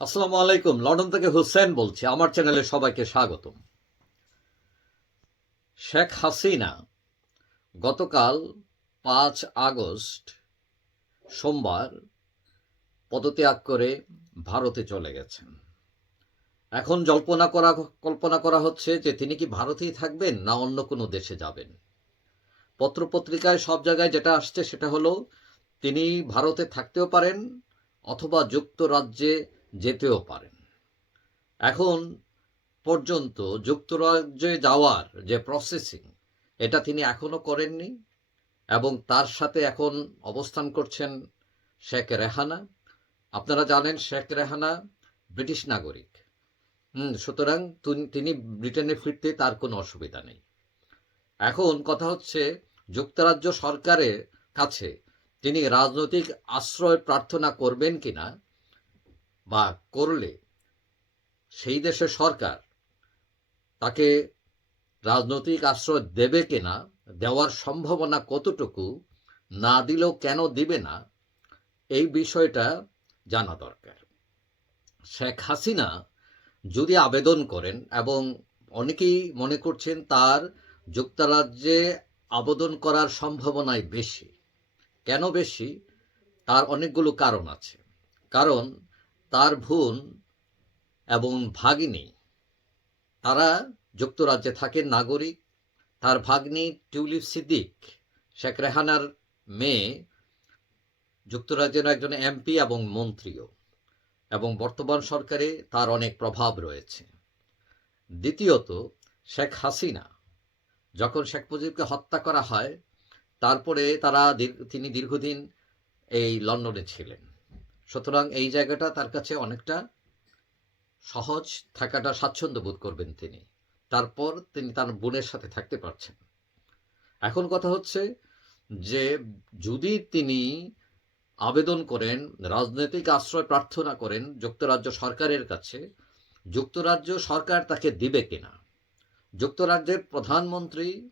আসসালামু আলাইকুম, লন্ডন থেকে হুসেন বলছি, আমার চ্যানেলে সবাইকে স্বাগতম। শেখ হাসিনা গতকাল পাঁচ আগস্ট সোমবার পদত্যাগ করে ভারতে চলে গেছেন। এখন জল্পনা করা, কল্পনা করা হচ্ছে যে তিনি কি ভারতেই থাকবেন না অন্য কোনো দেশে যাবেন। পত্রপত্রিকায় সব জায়গায় যেটা আসছে সেটা হলো, তিনি ভারতে থাকতেও পারেন অথবা যুক্তরাজ্যে যেতেও পারেন। এখন পর্যন্ত যুক্তরাজ্যে যাওয়ার যে প্রসেসিং এটা তিনি এখনও করেননি এবং তার সাথে এখন অবস্থান করছেন শেখ রেহানা। আপনারা জানেন শেখ রেহানা ব্রিটিশ নাগরিক। হুম, সুতরাং তিনি ব্রিটেনে ফিরতে তার কোনো অসুবিধা নেই। এখন কথা হচ্ছে যুক্তরাজ্য সরকারের কাছে তিনি রাজনৈতিক আশ্রয় প্রার্থনা করবেন কিনা বা করলে সেই দেশের সরকার তাকে রাজনৈতিক আশ্রয় দেবে কিনা, দেওয়ার সম্ভাবনা কতটুকু, না দিলেও কেন দিবে না, এই বিষয়টা জানা দরকার। শেখ হাসিনা যদি আবেদন করেন এবং অনেকেই মনে করছেন তার যুক্তরাজ্যে আবেদন করার সম্ভাবনাই বেশি। কেন বেশি? তার অনেকগুলো কারণ আছে। কারণ তার বোন এবং ভাগ্নি। তারা যুক্তরাজ্যে থাকেন নাগরিক। তার ভাগ্নি টিউলিপ সিদ্দিক। শেখ রেহানার মেয়ে। যুক্তরাজ্যের একজন এমপি এবং মন্ত্রীও। এবং বর্তমান সরকারে তার অনেক প্রভাব রয়েছে। দ্বিতীয়ত, শেখ হাসিনা। যখন শেখ মুজিবকে হত্যা করা হয়, তারপরে তারা তিনি দীর্ঘদিন এই লন্ডনে ছিলেন। সুতরাং এই জায়গাটা তার কাছে অনেকটা সহজ থাকাটা স্বাচ্ছন্দ্য বোধ করবেন তিনি। তারপর তিনি তার বোনের সাথে থাকতে পারছেন। এখন কথা হচ্ছে যে যদি তিনি আবেদন করেন, রাজনৈতিক আশ্রয় প্রার্থনা করেন যুক্তরাজ্য সরকারের কাছে, যুক্তরাজ্য সরকার তাকে দিবে কিনা? যুক্তরাজ্যের প্রধানমন্ত্রী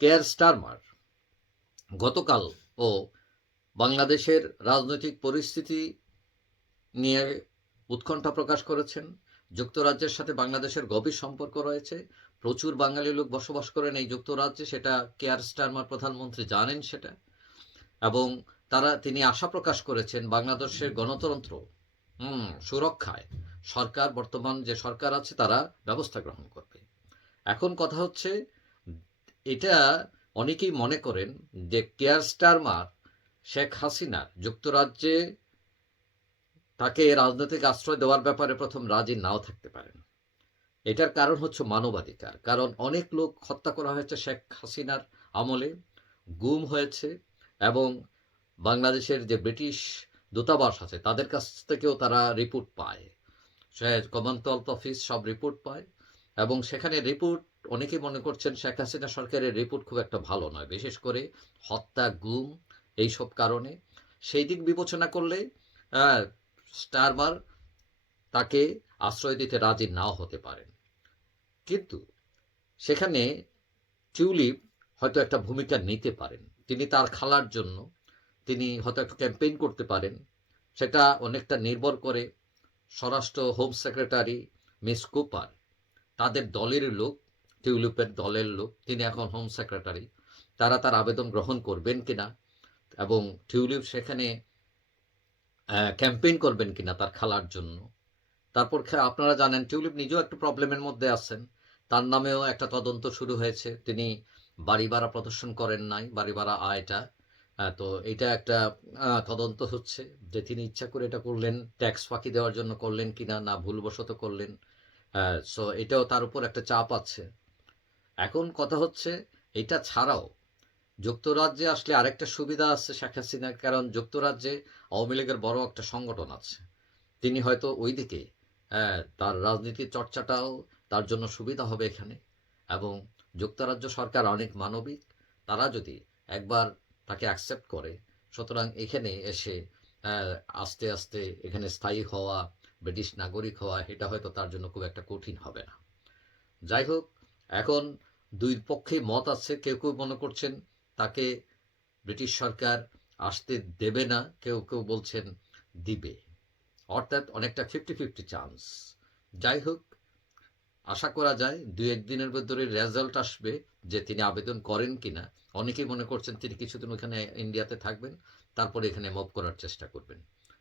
কেয়ার স্টারমার গতকাল ও বাংলাদেশের রাজনৈতিক পরিস্থিতি নিয়ে উৎকণ্ঠা প্রকাশ করেছেন। যুক্তরাজ্যের সাথে বাংলাদেশের গভীর সম্পর্ক রয়েছে। প্রচুর বাঙালি লোক বসবাস করেন এই যুক্তরাজ্যে, সেটা কেয়ার স্টারমার প্রধানমন্ত্রী জানেন সেটা। এবং তারা, তিনি আশা প্রকাশ করেছেন বাংলাদেশের গণতন্ত্র সুরক্ষায়। সরকার, বর্তমান যে সরকার আছে, তারা ব্যবস্থা গ্রহণ করবে। এখন কথা হচ্ছে, এটা অনেকেই মনে করেন যে কেয়ার স্টারমার শেখ হাসিনা যুক্তরাজ্যে তাকে রাজনৈতিক আশ্রয় দেওয়ার ব্যাপারে প্রথম রাজি নাও থাকতে পারেন। এটার কারণ হচ্ছে মানবাধিকার। কারণ অনেক লোক হত্যা করা হয়েছে শেখ হাসিনার আমলে, গুম হয়েছে এবং বাংলাদেশের যে ব্রিটিশ দূতাবাস আছে, তাদের কাছ থেকেও তারা রিপোর্ট পায়। সে কমনওয়েলথ অফিস সব রিপোর্ট পায় এবং সেখানে রিপোর্ট, অনেকেই মনে করছেন শেখ হাসিনা সরকারের রিপোর্ট খুব একটা ভালো নয়। বিশেষ করে হত্যা, গুম এইসব কারণে। সেই দিক বিবেচনা করলে স্টারবার তাকে আশ্রয় দিতে রাজি নাও হতে পারেন। কিন্তু সেখানে টিউলিপ হয়তো একটা ভূমিকা নিতে পারেন। তিনি তার খালার জন্য, তিনি হয়তো একটা ক্যাম্পেইন করতে পারেন। সেটা অনেকটা নির্ভর করে স্বরাষ্ট্র হোম সেক্রেটারি মিস কুপার, তাদের দলের লোক, টিউলিপের দলের লোক, তিনি এখন হোম সেক্রেটারি, তারা তার আবেদন গ্রহণ করবেন কিনা এবং টিউলিপ সেখানে ক্যাম্পেইন করবেন কিনা তার খালার জন্য। তারপর আপনারা জানেন, টিউলিপ নিজেও একটু প্রবলেমের মধ্যে আছেন। তার নামেও একটা তদন্ত শুরু হয়েছে। তিনি বাড়ি ভাড়া প্রদর্শন করেন নাই বাড়ি ভাড়া আয়টা তো এটা একটা তদন্ত হচ্ছে যে তিনি ইচ্ছা করে এটা করলেন ট্যাক্স ফাঁকি দেওয়ার জন্য করলেন কিনা, না ভুলবশত করলেন। সো এটাও তার উপর একটা চাপ আছে। এখন কথা হচ্ছে, এটা ছাড়াও যুক্তরাজ্যে আসলে আরেকটা সুবিধা আছে শেখ হাসিনার কারণ যুক্তরাজ্যে আওয়ামী লীগের বড় একটা সংগঠন আছে। তিনি হয়তো ওইদিকে হ্যাঁ, তার রাজনীতির চর্চাটাও তার জন্য সুবিধা হবে এখানে। এবং যুক্তরাজ্য সরকার অনেক মানবিক তারা যদি একবার তাকে অ্যাকসেপ্ট করে সুতরাং এখানে এসে আহ, আস্তে আস্তে এখানে স্থায়ী হওয়া ব্রিটিশ নাগরিক হওয়া এটা হয়তো তার জন্য খুব একটা কঠিন হবে না। যাই হোক এখন দুই পক্ষে মত আছে কেউ কেউ মনে করছেন তাকে ব্রিটিশ সরকার আসতে দেবে না, কেউ কেউ বলছেন দিবে। অর্থাৎ অনেকটা ফিফটি ফিফটি চান্স যাই হোক, আশা করা যায় দুই একদিনের ভেতরে রেজাল্ট আসবে যে তিনি আবেদন করেন কিনা। অনেকেই মনে করছেন তিনি কিছুদিন ওখানে ইন্ডিয়াতে থাকবেন, তারপরে এখানে মুভ করার চেষ্টা করবেন।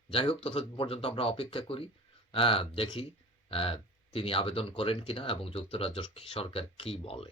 যাই হোক, ততদিন পর্যন্ত আমরা অপেক্ষা করি। দেখি তিনি আবেদন করেন কিনা এবং যুক্তরাজ্য সরকার কি বলে।